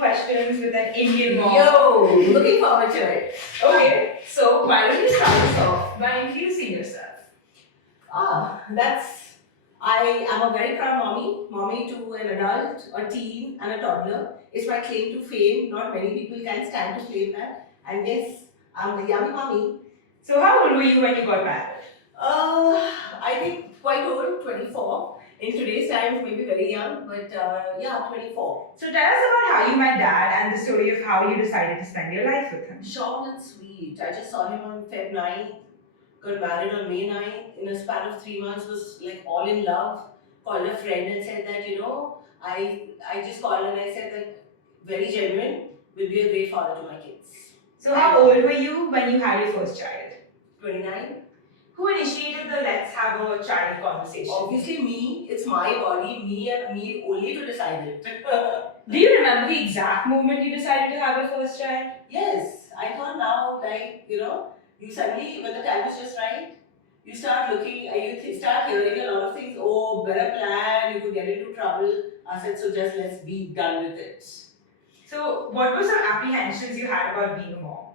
questions with an Indian mom. Yo, looking forward to it. Okay, so why don't you start us off by introducing yourself? I am a very proud mommy to an adult, a teen, and a toddler. It's my claim to fame. Not many people can stand to claim that. And yes, I'm the yummy mommy. So how old were you when you got married? I think quite old, 24. In today's times, maybe very young, but yeah, 24. So tell us about how you met Dad and the story of how you decided to spend your life with him. Short and sweet. I just saw him on Feb 9th, got married on May 9th. In a span of 3 months, was like all in love. Called a friend and said that, I just called and I said that very genuine, will be a great father to my kids. So how old were you when you had your first child? 29. Who initiated the let's have a child conversation? Obviously me, it's my body, me and me only to decide it. Do you remember the exact moment you decided to have your first child? Yes, I thought now, you suddenly, when the time is just right, you start looking, start hearing a lot of things. Oh, better plan, you could get into trouble. I said, so just let's be done with it. So what were some apprehensions you had about being a mom?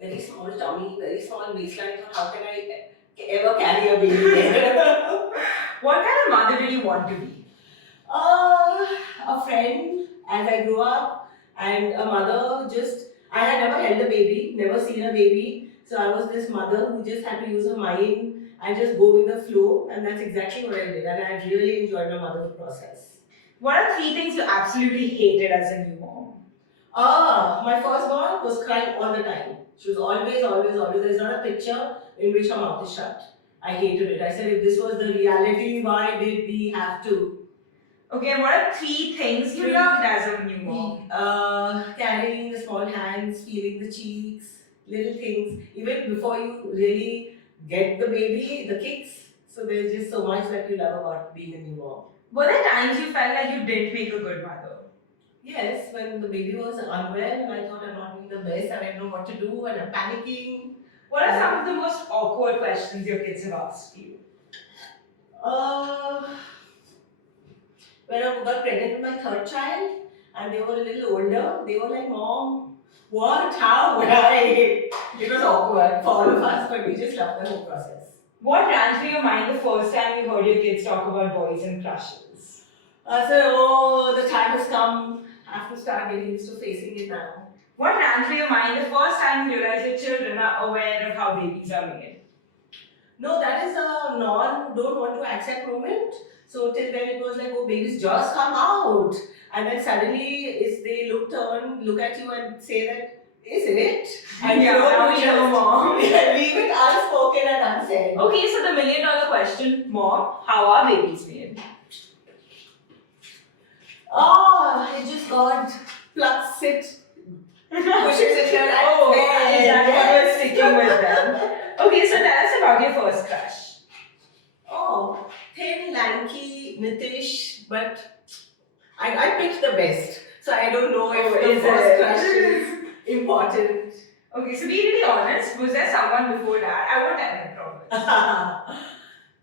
Very small tummy, very small waistline. How can I ever carry a baby there? What kind of mother did you want to be? A friend as I grew up, and a mother. I had never held a baby, never seen a baby. So I was this mother who just had to use her mind and just go with the flow, and that's exactly what I did. And I really enjoyed my motherhood process. What are 3 things you absolutely hated as a new mom? My firstborn was crying all the time. She was always. There's not a picture in which her mouth is shut. I hated it. I said, if this was the reality, why did we have to? Okay, and what are 3 things you loved as a new mom? Carrying the small hands, feeling the cheeks, little things. Even before you really get the baby, the kicks. So there's just so much that you love about being a new mom. Were there times you felt like you didn't make a good mother? Yes, when the baby was unwell and I thought I'm not doing the best and I don't know what to do and I'm panicking. What are some of the most awkward questions your kids have asked you? When I got pregnant with my 3rd child and they were a little older, they were like, Mom, what, how, why? It was awkward for all of us, but we just loved the whole process. What ran through your mind the first time you heard your kids talk about boys and crushes? I said, oh, the time has come. I have to start getting used to facing it now. What ran through your mind the first time you realized your children are aware of how babies are made? No, that is a don't want to accept moment. So till then it was like, oh, babies just come out. And then suddenly they look at you and say that, is it? And now we know, Mom. Leave it unspoken and unsaid. Okay, so the $1 million question, Mom, how are babies made? It just got plucks it, pushes it here and there. Is that why we're sticking with them? Okay, so tell us about your first crush. Thin, lanky, Nitish, but I picked the best. So I don't know if the first crush is important. Okay, so be really honest. Was there someone before that? I won't tell you, promise.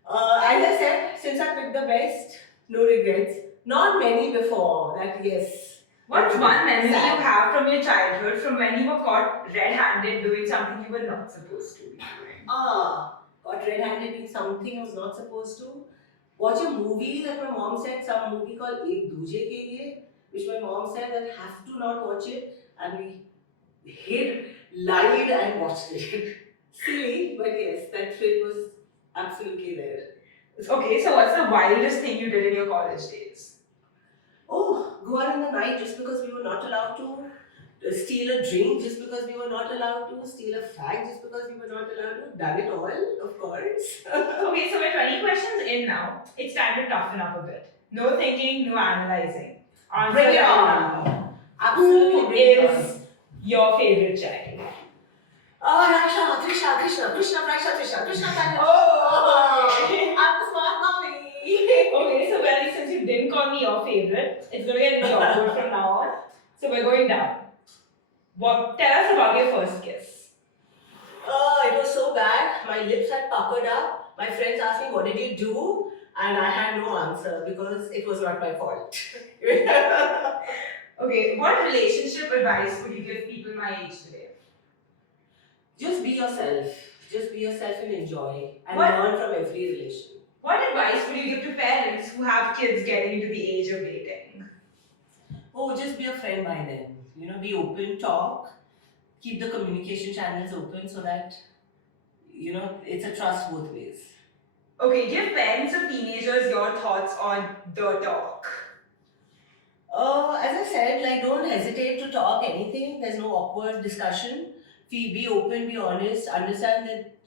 As I said, since I picked the best, no regrets. Not many before that, yes. What's one memory you have from your childhood from when you were caught red-handed doing something you were not supposed to be doing? Got red-handed doing something I was not supposed to. Watch a movie that my mom said, some movie called Ek Duje Ke Liye, which my mom said that have to not watch it, and we lied and watched it. Silly, but yes, that film was absolutely there. Okay, so what's the wildest thing you did in your college days? Go out in the night just because we were not allowed to. Steal a drink just because we were not allowed to. Steal a fag just because we were not allowed to. Done it all, of course. Okay, so we're 20 questions in now. It's time to toughen up a bit. No thinking, no analyzing. Bring it on. Absolutely bring it on. Who is your favorite child? Raksha, Krishna, Raksha, Krishna. I'm the smart mommy. Okay, so well, since you didn't call me your favorite, it's going to get really awkward from now on. So we're going down. Tell us about your first kiss. It was so bad. My lips had puckered up. My friends asked me, what did you do? And I had no answer because it was not my fault. Okay, what relationship advice would you give people my age today? Just be yourself. Just be yourself and enjoy and What- learn from every relation. What advice would you give to parents who have kids getting into the age of dating? Oh, just be a friend by then. Be open, talk, keep the communication channels open so that, it's a trust both ways. Okay, give parents of teenagers your thoughts on the talk. As I said, don't hesitate to talk anything. There's no awkward discussion. Be open, be honest, understand that,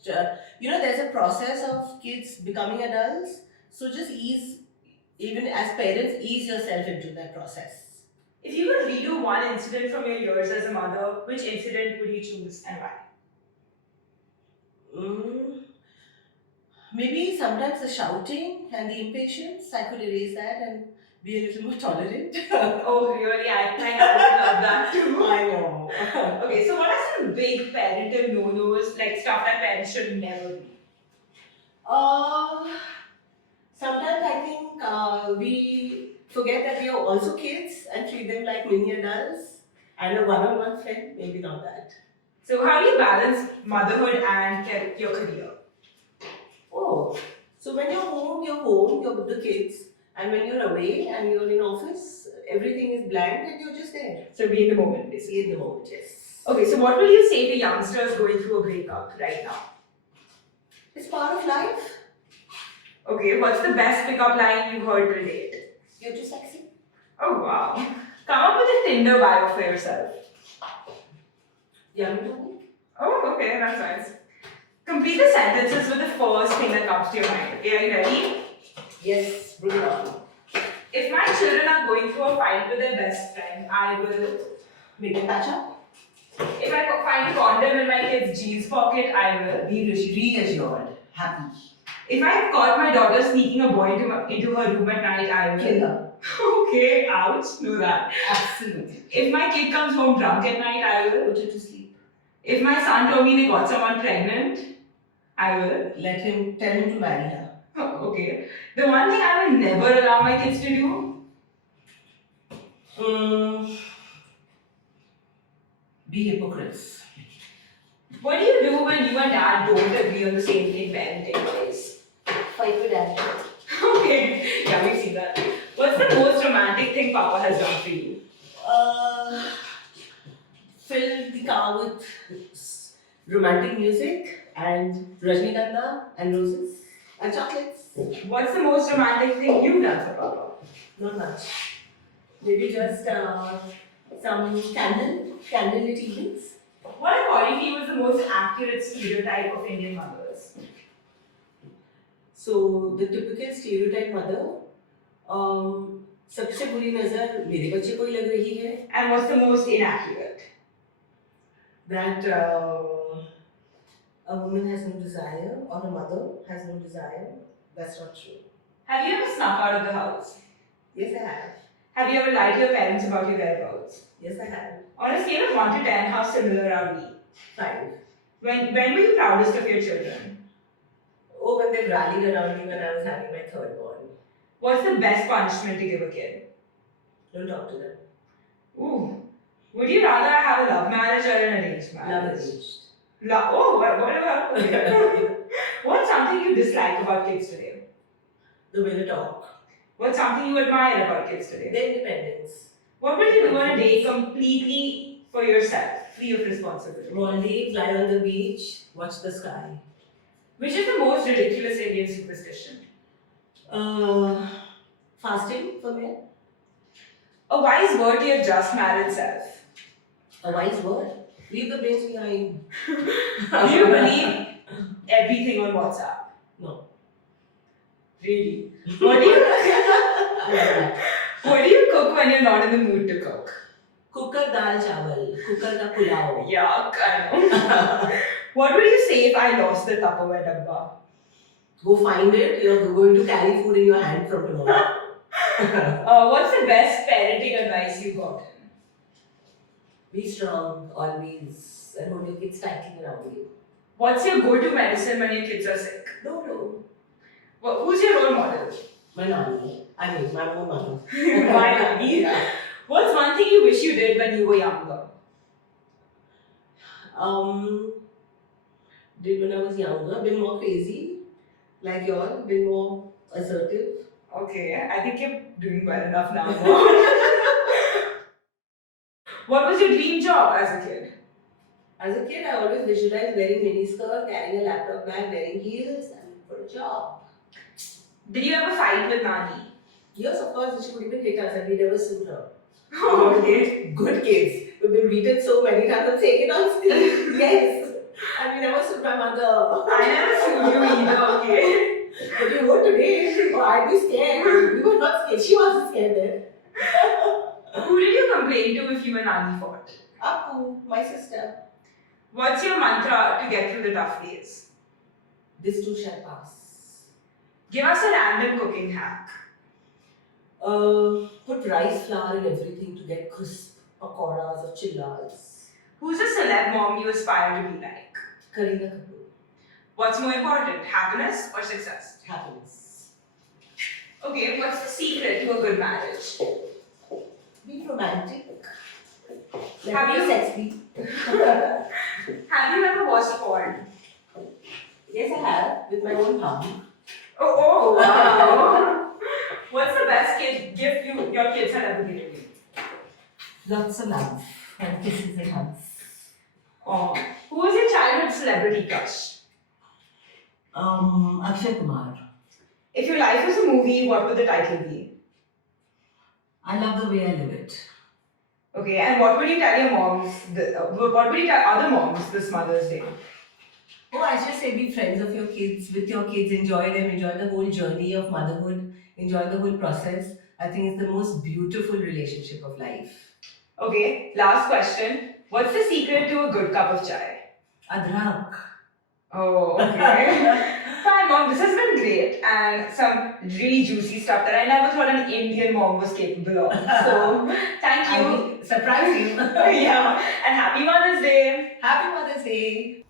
there's a process of kids becoming adults. So just even as parents, ease yourself into that process. If you could redo one incident from your years as a mother, which incident would you choose and why? Maybe sometimes the shouting and the impatience, I could erase that and be a little more tolerant. Oh, really? I think I would love that too. I know. Okay, so what are some big parental no-nos, like stuff that parents should never do? Sometimes I think we forget that we are also kids and treat them like mini adults. And a one-on-one friend, maybe not that. So how do you balance motherhood and your career? Oh, so when you're home, you're with the kids. And when you're away and you're in office, everything is blank and you're just there. So be in the moment, basically. See in the moment, yes. Okay, so what will you say to youngsters going through a breakup right now? It's part of life. Okay, what's the best pickup line you've heard till date? You're too sexy. Oh wow. Come up with a Tinder bio for yourself. Yummy tummy. Oh, okay, that's nice. Complete the sentences with the first thing that comes to your mind. Okay, are you ready? Yes, bring it on. If my children are going through a fight with their best friend, I will. Make them patch up. If I find a condom in my kid's jeans pocket, I will. Be reassured. Happy. If I caught my daughter sneaking a boy into her room at night, I will. Kill her. Okay, ouch, know that. Absolutely. If my kid comes home drunk at night, I will. Put her to sleep. If my son told me they got someone pregnant, I will. Tell him to marry her. Okay. The one thing I will never allow my kids to do? Be hypocrites. What do you do when you and dad don't agree on the same thing parenting wise? Fight with dad. Okay, yeah, we've seen that. What's the most romantic thing Papa has done for you? Fill the car with romantic music and Rajnikanda and roses and chocolates. What's the most romantic thing you've done for Papa? Not much. Maybe just some candlelit evenings. What according to you is the most accurate stereotype of Indian mothers? So the typical stereotype mother, सबसे बुरी नजर मेरे बच्चे को ही लग रही है. And what's the most inaccurate? That a woman has no desire or a mother has no desire. That's not true. Have you ever snuck out of the house? Yes, I have. Have you ever lied to your parents about your whereabouts? Yes, I have. On a scale of 1 to 10, how similar are we? 5. When were you proudest of your children? Oh, when they rallied around me when I was having my third born. What's the best punishment to give a kid? Don't talk to them. Ooh. Would you rather have a love marriage or an arranged marriage? Love arranged. Oh, what about? Okay. What's something you dislike about kids today? The way they talk. What's something you admire about kids today? Their independence. What would you do on a day completely for yourself, free of responsibility? Maldives, lie on the beach, watch the sky. Which is the most ridiculous Indian superstition? Fasting for men. A wise word to your just married self. A wise word. Leave the brains behind. Do you believe everything on WhatsApp? No. Really? What do you cook when you're not in the mood to cook? Cooker dal chawal. Cooker ka pulao. Yuck, I know. What would you say if I lost the Tupperware dabba? Go find it. You're going to carry food in your hand from tomorrow. What's the best parenting advice you've gotten? Be strong always and hold your kids tightly around you. What's your go-to medicine when your kids are sick? No. Who's your role model? My nanny. I mean, my own mother. My nanny. What's one thing you wish you did when you were younger? Did when I was younger, been more crazy, like y'all, been more assertive. Okay, I think you're doing well enough now. What was your dream job as a kid? As a kid, I always visualized wearing miniskirt, carrying a laptop bag, wearing heels, and look for a job. Did you ever fight with Nani? Yes, of course, she would even hit us and we never sued her. Okay. Good kids. We've been beaten so many times and taken on screen. Yes. And we never sued my mother. I never sued you either, okay? But you would today. Oh, I'd be scared. We were not scared. She wasn't scared then. Who did you complain to if you and Nani fought? Appu, my sister. What's your mantra to get through the tough days? This too shall pass. Give us a random cooking hack. Put rice flour in everything to get crisp pakoras or chillas. Who's a celeb mom you aspire to be like? Kareena Kapoor. What's more important, happiness or success? Happiness. Okay, what's the secret to a good marriage? Be romantic. Have you- sexy? Have you ever watched porn? Yes, I have. With my own hum. Oh, wow. What's the best gift your kids have ever given you? Lots of love and kisses and hugs. Oh, who was your childhood celebrity crush? Akshay Kumar. If your life was a movie, what would the title be? I love the way I live it. Okay, and what would you tell your moms? What would you tell other moms this Mother's Day? Oh, I just say be friends of your kids, with your kids, enjoy them, enjoy the whole journey of motherhood, enjoy the whole process. I think it's the most beautiful relationship of life. Okay, last question. What's the secret to a good cup of chai? Adrak. Oh, okay. Fine, mom, this has been great and some really juicy stuff that I never thought an Indian mom was capable of. So, thank you. Surprise you. Yeah, and happy Mother's Day. Happy Mother's Day.